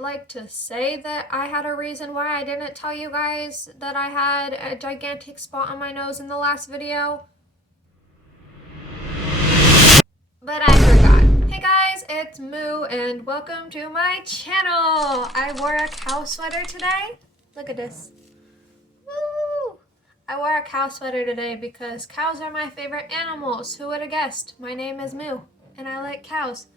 I'd like to say that I had a reason why I didn't tell you guys that I had a gigantic spot on my nose in the last video, but I forgot. Hey guys, it's Moo and welcome to my channel! I wore a cow sweater today. Look at this. Woo! I wore a cow sweater today because cows are my favorite animals. Who would have guessed? My name is Moo and I like cows.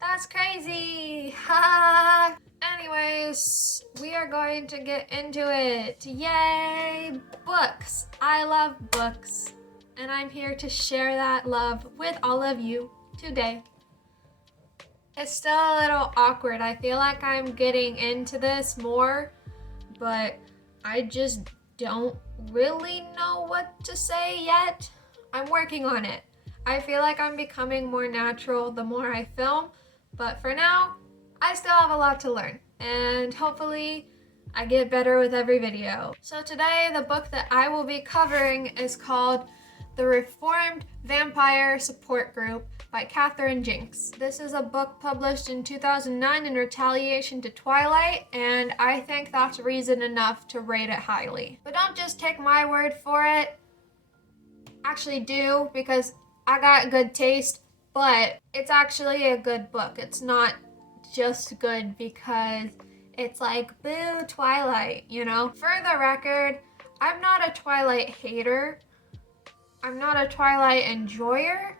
That's crazy! Ha! Anyways, we are going to get into it. Yay! Books! I love books. And I'm here to share that love with all of you today. It's still a little awkward. I feel like I'm getting into this more, but I just don't really know what to say yet. I'm working on it. I feel like I'm becoming more natural the more I film, but for now, I still have a lot to learn, and hopefully I get better with every video. So today, the book that I will be covering is called The Reformed Vampire Support Group by Catherine Jinks. This is a book published in 2009 in Retaliation to Twilight, and I think that's reason enough to rate it highly. But don't just take my word for it. Actually do, because I got good taste, but it's actually a good book. It's not just good because it's like, boo, Twilight, you know? For the record, I'm not a Twilight hater. I'm not a Twilight enjoyer,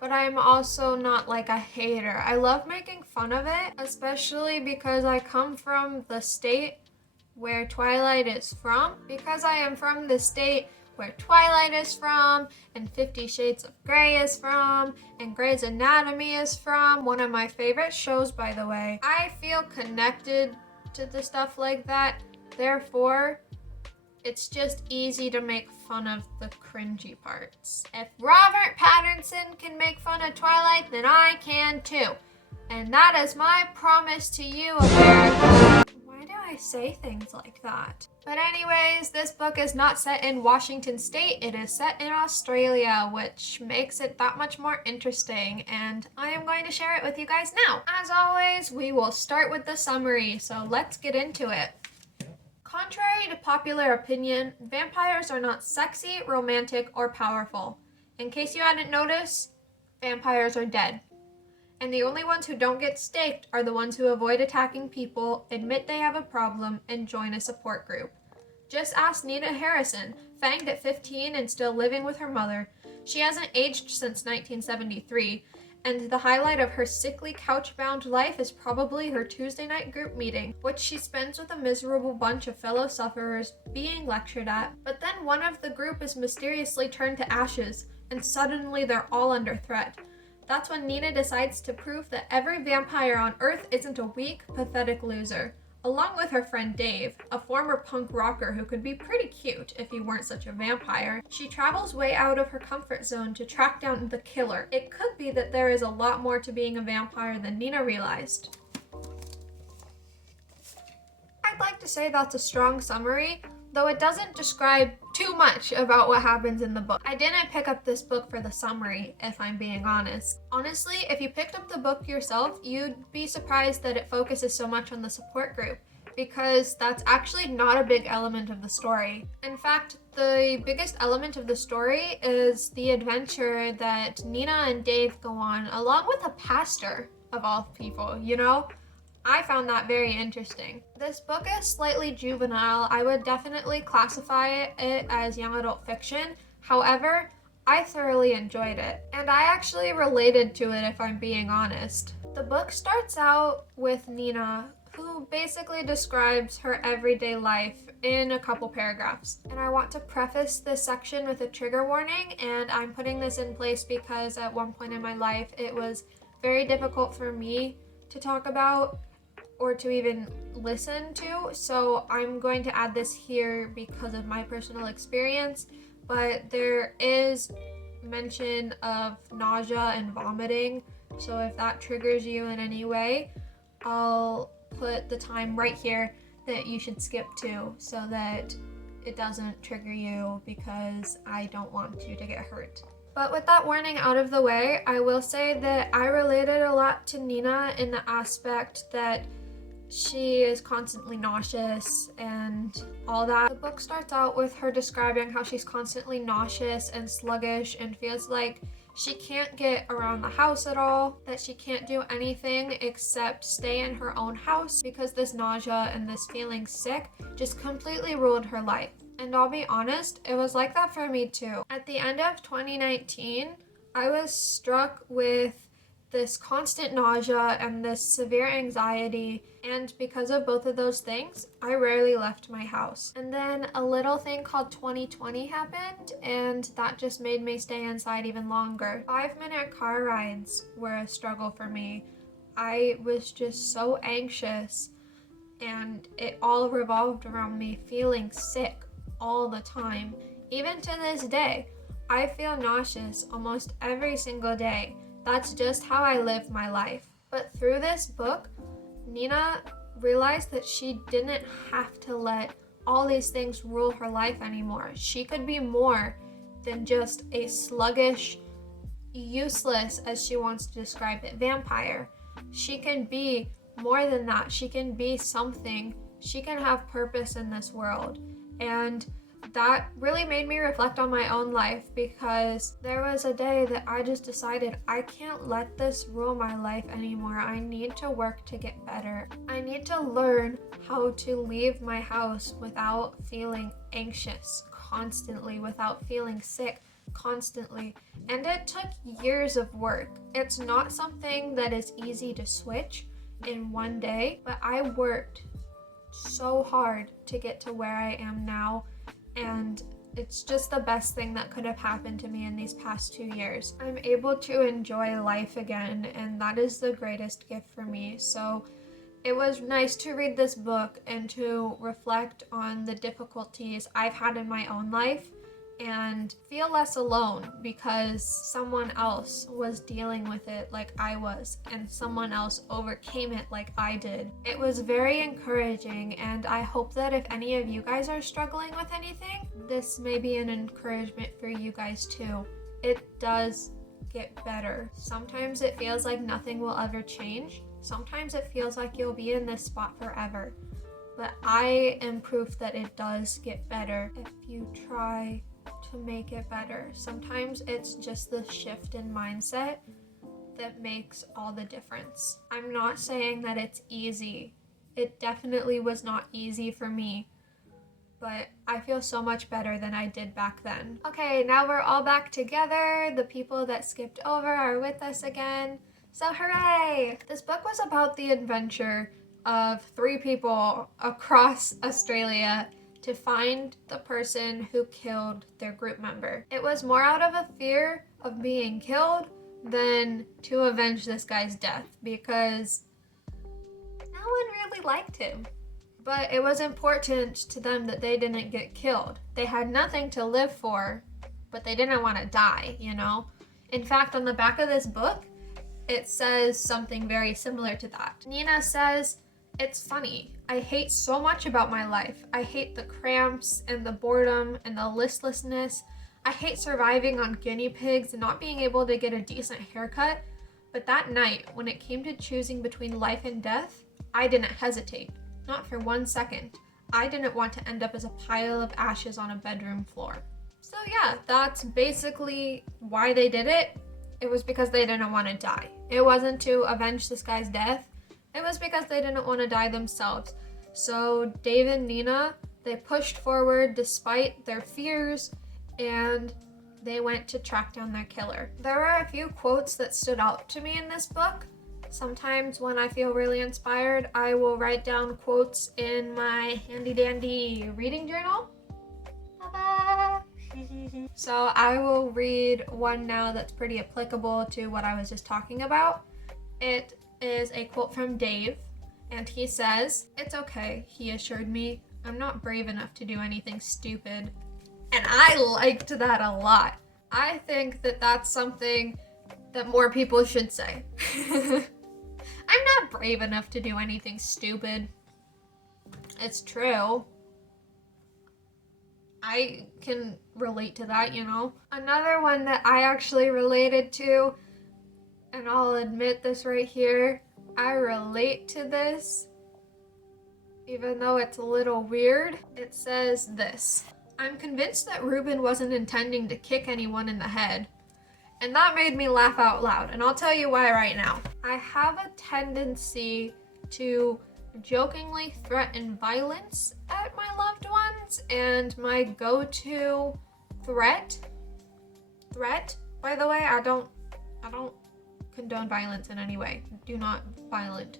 but I'm also not like a hater. I love making fun of it, especially because I come from the state where Twilight is from. Because I am from the state where Twilight is from, and 50 Shades of Grey is from, and Grey's Anatomy is from, one of my favorite shows, by the way. I feel connected to the stuff like that, therefore, it's just easy to make fun of the cringy parts. If Robert Pattinson can make fun of Twilight, then I can too. And that is my promise to you, America. Why do I say things like that? But anyways, this book is not set in Washington State, it is set in Australia, which makes it that much more interesting, and I am going to share it with you guys now. As always, we will start with the summary, so let's get into it. Contrary to popular opinion, vampires are not sexy, romantic, or powerful. In case you hadn't noticed, vampires are dead. And the only ones who don't get staked are the ones who avoid attacking people, admit they have a problem, and join a support group. Just ask Nina Harrison, fanged at 15 and still living with her mother. She hasn't aged since 1973, and the highlight of her sickly, couch-bound life is probably her Tuesday night group meeting, which she spends with a miserable bunch of fellow sufferers being lectured at. But then one of the group is mysteriously turned to ashes, and suddenly they're all under threat. That's when Nina decides to prove that every vampire on Earth isn't a weak, pathetic loser. Along with her friend Dave, a former punk rocker who could be pretty cute if he weren't such a vampire, she travels way out of her comfort zone to track down the killer. It could be that there is a lot more to being a vampire than Nina realized. I'd like to say that's a strong summary, though it doesn't describe too much about what happens in the book. I didn't pick up this book for the summary, if I'm being honest. Honestly, if you picked up the book yourself, you'd be surprised that it focuses so much on the support group, because that's actually not a big element of the story. In fact, the biggest element of the story is the adventure that Nina and Dave go on, along with a pastor, of all people, you know? I found that very interesting. This book is slightly juvenile. I would definitely classify it as young adult fiction. However, I thoroughly enjoyed it, and I actually related to it if I'm being honest. The book starts out with Nina, who basically describes her everyday life in a couple paragraphs. And I want to preface this section with a trigger warning, and I'm putting this in place because at one point in my life it was very difficult for me to talk about or to even listen to, so I'm going to add this here because of my personal experience, but there is mention of nausea and vomiting, so if that triggers you in any way, I'll put the time right here that you should skip to so that it doesn't trigger you, because I don't want you to get hurt. But with that warning out of the way, I will say that I related a lot to Nina in the aspect that she is constantly nauseous and all that. The book starts out with her describing how she's constantly nauseous and sluggish and feels like she can't get around the house at all, that she can't do anything except stay in her own house because this nausea and this feeling sick just completely ruled her life. And I'll be honest, it was like that for me too. At the end of 2019, I was struck with this constant nausea and this severe anxiety, and because of both of those things, I rarely left my house. And then a little thing called 2020 happened, and that just made me stay inside even longer. 5-minute car rides were a struggle for me. I was just so anxious, and it all revolved around me feeling sick all the time. Even to this day, I feel nauseous almost every single day. That's just how I live my life. But through this book, Nina realized that she didn't have to let all these things rule her life anymore. She could be more than just a sluggish, useless, as she wants to describe it, vampire. She can be more than that. She can be something. She can have purpose in this world. And that really made me reflect on my own life, because there was a day that I just decided I can't let this rule my life anymore. I need to work to get better. I need to learn how to leave my house without feeling anxious constantly, without feeling sick constantly. And it took years of work. It's not something that is easy to switch in one day, but I worked so hard to get to where I am now. And it's just the best thing that could have happened to me in these past 2 years. I'm able to enjoy life again, and that is the greatest gift for me. So it was nice to read this book and to reflect on the difficulties I've had in my own life and feel less alone, because someone else was dealing with it like I was, and someone else overcame it like I did. It was very encouraging, and I hope that if any of you guys are struggling with anything, this may be an encouragement for you guys too. It does get better. Sometimes it feels like nothing will ever change. Sometimes it feels like you'll be in this spot forever. But I am proof that it does get better if you try to make it better. Sometimes it's just the shift in mindset that makes all the difference. I'm not saying that it's easy. It definitely was not easy for me, but I feel so much better than I did back then. Okay, now we're all back together. The people that skipped over are with us again. So hooray! This book was about the adventure of 3 people across Australia to find the person who killed their group member. It was more out of a fear of being killed than to avenge this guy's death, because no one really liked him. But it was important to them that they didn't get killed. They had nothing to live for, but they didn't want to die, you know? In fact, on the back of this book, it says something very similar to that. Nina says, "It's funny. I hate so much about my life. I hate the cramps and the boredom and the listlessness. I hate surviving on guinea pigs and not being able to get a decent haircut. But that night, when it came to choosing between life and death, I didn't hesitate. Not for 1 second. I didn't want to end up as a pile of ashes on a bedroom floor." So yeah, that's basically why they did it. It was because they didn't want to die. It wasn't to avenge this guy's death. It was because they didn't want to die themselves. So Dave and Nina, they pushed forward despite their fears, and they went to track down their killer. There are a few quotes that stood out to me in this book. Sometimes when I feel really inspired, I will write down quotes in my handy dandy reading journal. Ta-da! So I will read one now that's pretty applicable to what I was just talking about. It is a quote from Dave, and he says, "It's okay," he assured me. "I'm not brave enough to do anything stupid." And I liked that a lot. I think that that's something that more people should say. I'm not brave enough to do anything stupid. It's true. I can relate to that, you know. Another one that I actually related to, and I'll admit this right here, I relate to this even though it's a little weird. It says this: I'm convinced that Ruben wasn't intending to kick anyone in the head. And that made me laugh out loud, and I'll tell you why right now. I have a tendency to jokingly threaten violence at my loved ones, and my go-to threat, by the way, I don't condone violence in any way. Do not violent.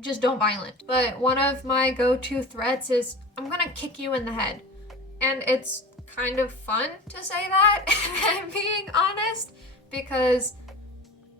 Just don't violent. But one of my go-to threats is, I'm gonna kick you in the head. And it's kind of fun to say that, if I'm being honest, because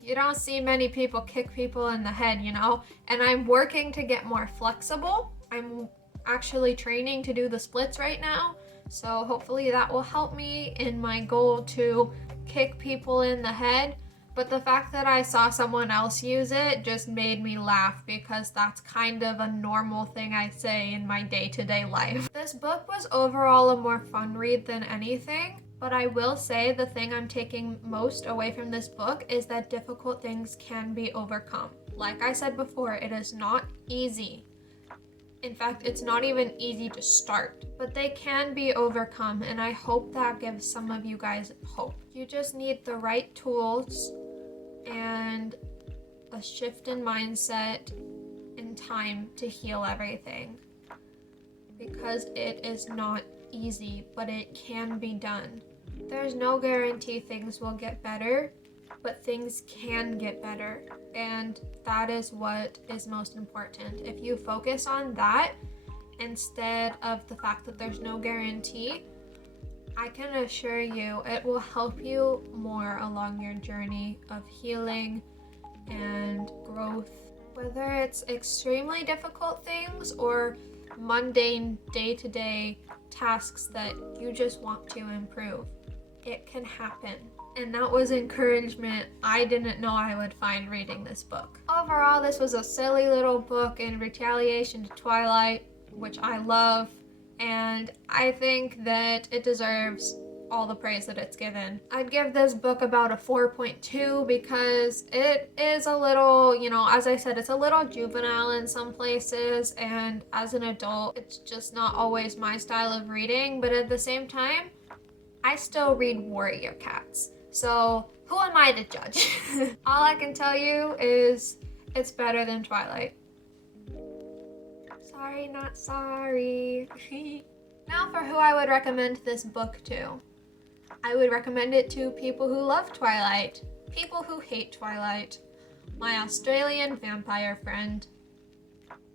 you don't see many people kick people in the head, you know? And I'm working to get more flexible. I'm actually training to do the splits right now, so hopefully that will help me in my goal to kick people in the head. But the fact that I saw someone else use it just made me laugh, because that's kind of a normal thing I say in my day-to-day life. This book was overall a more fun read than anything, but I will say the thing I'm taking most away from this book is that difficult things can be overcome. Like I said before, it is not easy. In fact, it's not even easy to start, but they can be overcome, and I hope that gives some of you guys hope. You just need the right tools and a shift in mindset and time to heal everything, because it is not easy, but it can be done. There's no guarantee things will get better, but things can get better, and that is what is most important. If you focus on that instead of the fact that there's no guarantee, I can assure you it will help you more along your journey of healing and growth. Whether it's extremely difficult things or mundane day-to-day tasks that you just want to improve, it can happen. And that was encouragement I didn't know I would find reading this book. Overall, this was a silly little book in Retaliation to Twilight, which I love, and I think that it deserves all the praise that it's given. I'd give this book about a 4.2 because it is a little, you know, as I said, it's a little juvenile in some places, and as an adult, it's just not always my style of reading, but at the same time, I still read warrior cats. So who am I to judge? All I can tell you is it's better than Twilight. Sorry, not sorry. Now for who I would recommend this book to. I would recommend it to people who love Twilight, people who hate Twilight, my Australian vampire friend,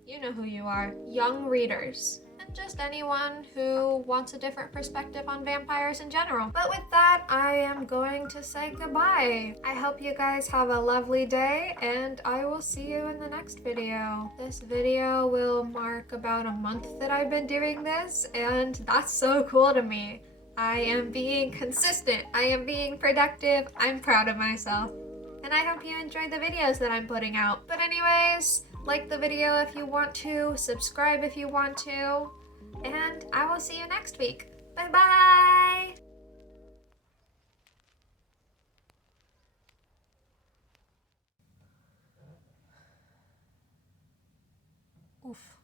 you know who you are, young readers, and just anyone who wants a different perspective on vampires in general. But with that, I am going to say goodbye. I hope you guys have a lovely day, and I will see you in the next video. This video will mark about a month that I've been doing this, and that's so cool to me. I am being consistent. I am being productive. I'm proud of myself. And I hope you enjoy the videos that I'm putting out. But anyways, like the video if you want to, subscribe if you want to, and I will see you next week. Bye-bye! Oof.